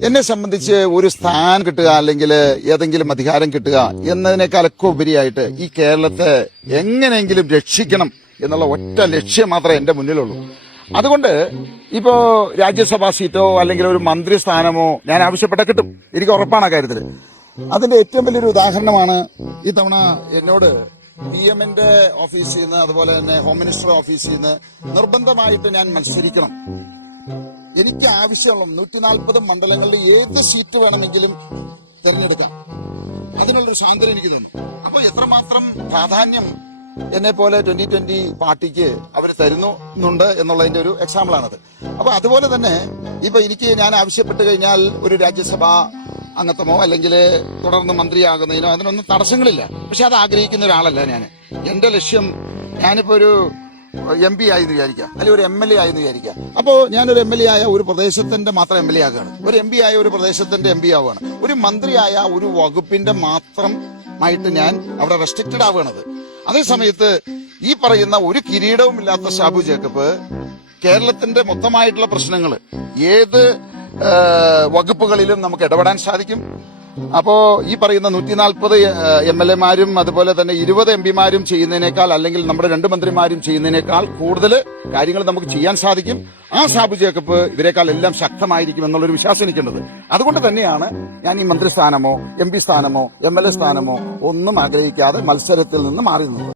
എന്നെ സംബന്ധിച്ച് ഒരു സ്ഥാനം കിട്ടുക അല്ലെങ്കിൽ ഏതെങ്കിലും അധികാരം കിട്ടുക എന്നതിനേക്കാളൊക്കെ ഉപരിയായിട്ട് ഈ കേരളത്തെ എങ്ങനെയെങ്കിലും രക്ഷിക്കണം എന്നുള്ള ഒറ്റ ലക്ഷ്യം മാത്രമേ എന്റെ മുന്നിലുള്ളൂ. അതുകൊണ്ട് ഇപ്പോ രാജ്യസഭാ സീറ്റോ അല്ലെങ്കിൽ ഒരു മന്ത്രിസ്ഥാനമോ ഞാൻ ആവശ്യപ്പെട്ട കിട്ടും, എനിക്ക് ഉറപ്പാണ് കാര്യത്തിൽ. അതിന്റെ ഏറ്റവും വലിയൊരു ഉദാഹരണമാണ് ഇത്തവണ എന്നോട് PM-ന്റെ ഓഫീസിൽ നിന്ന് അതുപോലെ തന്നെ ഹോം മിനിസ്റ്റർ ഓഫീസിൽ നിന്ന് നിർബന്ധമായിട്ട് ഞാൻ മത്സരിക്കണം, എനിക്ക് ആവശ്യമുള്ള 140 മണ്ഡലങ്ങളിൽ ഏത് സീറ്റ് വേണമെങ്കിലും തിരഞ്ഞെടുക്കാം, അതിനുള്ളൊരു സ്വാതന്ത്ര്യം എനിക്ക് തന്നു. അപ്പൊ എത്രമാത്രം പ്രാധാന്യം എന്നെ പോലെ 2020 പാർട്ടിക്ക് അവർ തരുന്നുണ്ട് എന്നുള്ളതിന്റെ ഒരു എക്സാമ്പിൾ ആണത്. അപ്പൊ അതുപോലെ തന്നെ ഇപ്പൊ ഞാൻ ആവശ്യപ്പെട്ട് കഴിഞ്ഞാൽ ഒരു രാജ്യസഭാ അംഗത്വമോ അല്ലെങ്കിൽ തുടർന്ന് മന്ത്രിയാകുന്നതിനോ അതിനൊന്നും തടസ്സങ്ങളില്ല. പക്ഷെ അത് ആഗ്രഹിക്കുന്ന ഒരാളല്ല ഞാൻ. എന്റെ ലക്ഷ്യം, ഞാനിപ്പോ ഒരു MP ആയി വിചാരിക്കാം, അല്ലെങ്കിൽ ഒരു MLA ആയി വിചാരിക്കാം. അപ്പോൾ ഞാനൊരു MLA ആയ ഒരു പ്രദേശത്തിന്റെ മാത്രം MLA ആകുകയാണ്, ഒരു MP ആയ ഒരു പ്രദേശത്തിന്റെ MP ആവുകയാണ്, ഒരു മന്ത്രിയായ ഒരു വകുപ്പിന്റെ മാത്രമായിട്ട് ഞാൻ അവിടെ റെസ്ട്രിക്റ്റഡ് ആവുകയാണത്. അതേസമയത്ത് ഈ പറയുന്ന ഒരു കിരീടവും ഇല്ലാത്ത ഷാബു ജേക്കബ് കേരളത്തിന്റെ മൊത്തമായിട്ടുള്ള പ്രശ്നങ്ങൾ ഏത് വകുപ്പുകളിലും നമുക്ക് ഇടപെടാൻ സാധിക്കും. അപ്പോ ഈ പറയുന്ന 140 MLA-മാരും അതുപോലെ തന്നെ 20 MP-മാരും ചെയ്യുന്നതിനേക്കാൾ, അല്ലെങ്കിൽ നമ്മുടെ 2 മന്ത്രിമാരും ചെയ്യുന്നതിനേക്കാൾ കൂടുതൽ കാര്യങ്ങൾ നമുക്ക് ചെയ്യാൻ സാധിക്കും. ആ ഷാബു ജേക്കബ് ഇവരെക്കാൾ എല്ലാം ശക്തമായിരിക്കും എന്നുള്ളൊരു വിശ്വാസം എനിക്കുള്ളത്. അതുകൊണ്ട് തന്നെയാണ് ഞാൻ ഈ മന്ത്രിസ്ഥാനമോ MP സ്ഥാനമോ MLA സ്ഥാനമോ ഒന്നും ആഗ്രഹിക്കാതെ മത്സരത്തിൽ നിന്ന് മാറി നിന്നത്.